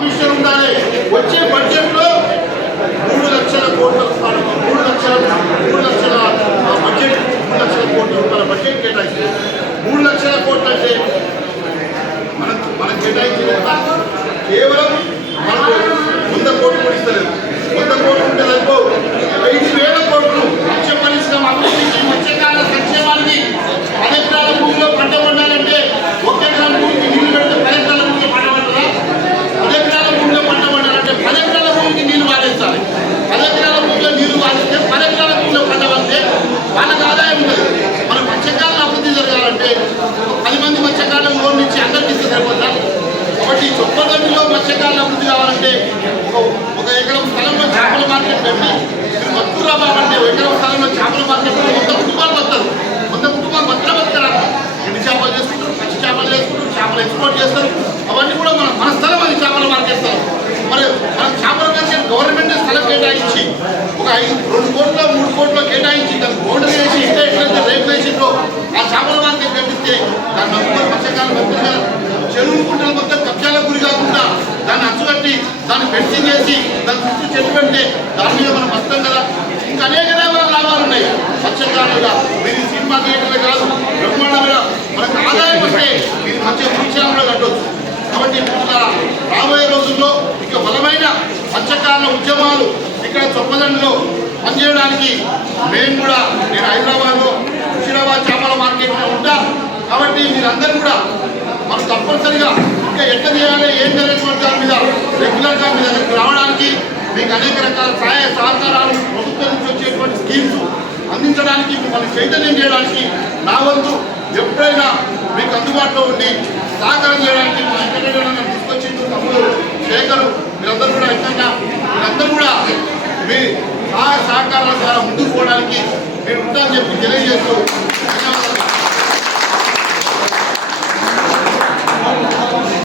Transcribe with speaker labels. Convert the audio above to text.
Speaker 1: Commission ఉండాలి. వచ్చే బడ్జెట్లో మూడు లక్షల కోట్ల రూపాయలు మూడు లక్షల మూడు లక్షల బడ్జెట్ మూడు లక్షల కోట్ల రూపాయల బడ్జెట్ కేటాయించింది. మూడు లక్షల కోట్లు అంటే మన మనం కేటాయించింది కేవలం మనకు వంద కోట్లు కూడా ఇస్తలేదు. వంద కోట్లు ఉంటే సరిపోవు. చొప్పదండిలో అభివృద్ధి కావాలంటే ఒక ఎకరం స్థలంలో చేపల మార్కెట్ పెట్టి మీరు మత్తురా బాబంటే ఒక ఎకరం స్థలంలో చేపల మార్కెట్ పెట్టి వంద కుటుంబాలు వస్తారు. వంద కుటుంబాలు మధ్య బతకరా ఎండి చేపలు చేసుకుంటారు? పచ్చి చేపలు చేసుకుంటారు. చేపలు ఎక్స్పోర్ట్ చేస్తారు. అవన్నీ కూడా మన మన స్థలం అది చేపల మార్కెట్ స్థలం. మరి మనం చేపల మార్కెట్ గవర్నమెంట్ స్థలం కేటాయించి ఒక ఐదు రెండు కోట్ల మూడు కోట్ల కేటాయించి దానికి బౌండరీ వేసి ఇంకా ఎట్లయితే రేపు వేసిందో ఆ చేపల మార్కెట్ కట్టిస్తే దాన్ని నమ్ముకొని మత్స్యకాలం నమ్ముతుంది చెరువు కుంటలు మొత్తం కబ్జా దాన్ని అచ్చుకట్టి దాన్ని ఫెన్సింగ్ చేసి దాని చుట్టూ చెట్టు పెడితే దాని మీద మనం వస్తాం కదా. ఇంకా అనేక రకాల లాభాలు ఉన్నాయి. స్వచ్ఛంగా మీరు సినిమా థియేటర్లు కాదు బ్రహ్మాండంగా మనకు ఆదాయం వస్తే మీరు మంచిగా వృక్షాలలో కట్టవచ్చు కాబట్టి రాబోయే రోజుల్లో ఇక బలమైన మత్స్యకారుల ఉద్యమాలు ఇక్కడ చొప్పదండలో పనిచేయడానికి మేము కూడా నేను హైదరాబాద్లో హుషీరాబాద్ చేపల మార్కెట్లో ఉంటా కాబట్టి మీరందరూ కూడా మనం తప్పనిసరిగా ఇంకా ఎట్లా చేయాలి ఏం జరిగినటువంటి దాని మీద రెగ్యులర్గా మీ దగ్గరికి రావడానికి మీకు అనేక రకాల సహాయ సహకారాలు ప్రభుత్వం నుంచి వచ్చేటువంటి స్కీమ్స్ అందించడానికి మిమ్మల్ని చైతన్యం చేయడానికి నా వంతు ఎప్పుడైనా మీకు అందుబాటులో ఉండి సహకారం చేయడానికి మా వెంకటరెడ్డి తీసుకొచ్చిండు తమ్ముడు శేఖరు. మీరందరూ కూడా ఇంకా మీరందరూ కూడా మీ సహాయ సహకారాల ద్వారా ముందుకు పోవడానికి నేను ఉంటానని చెప్పి తెలియజేస్తూ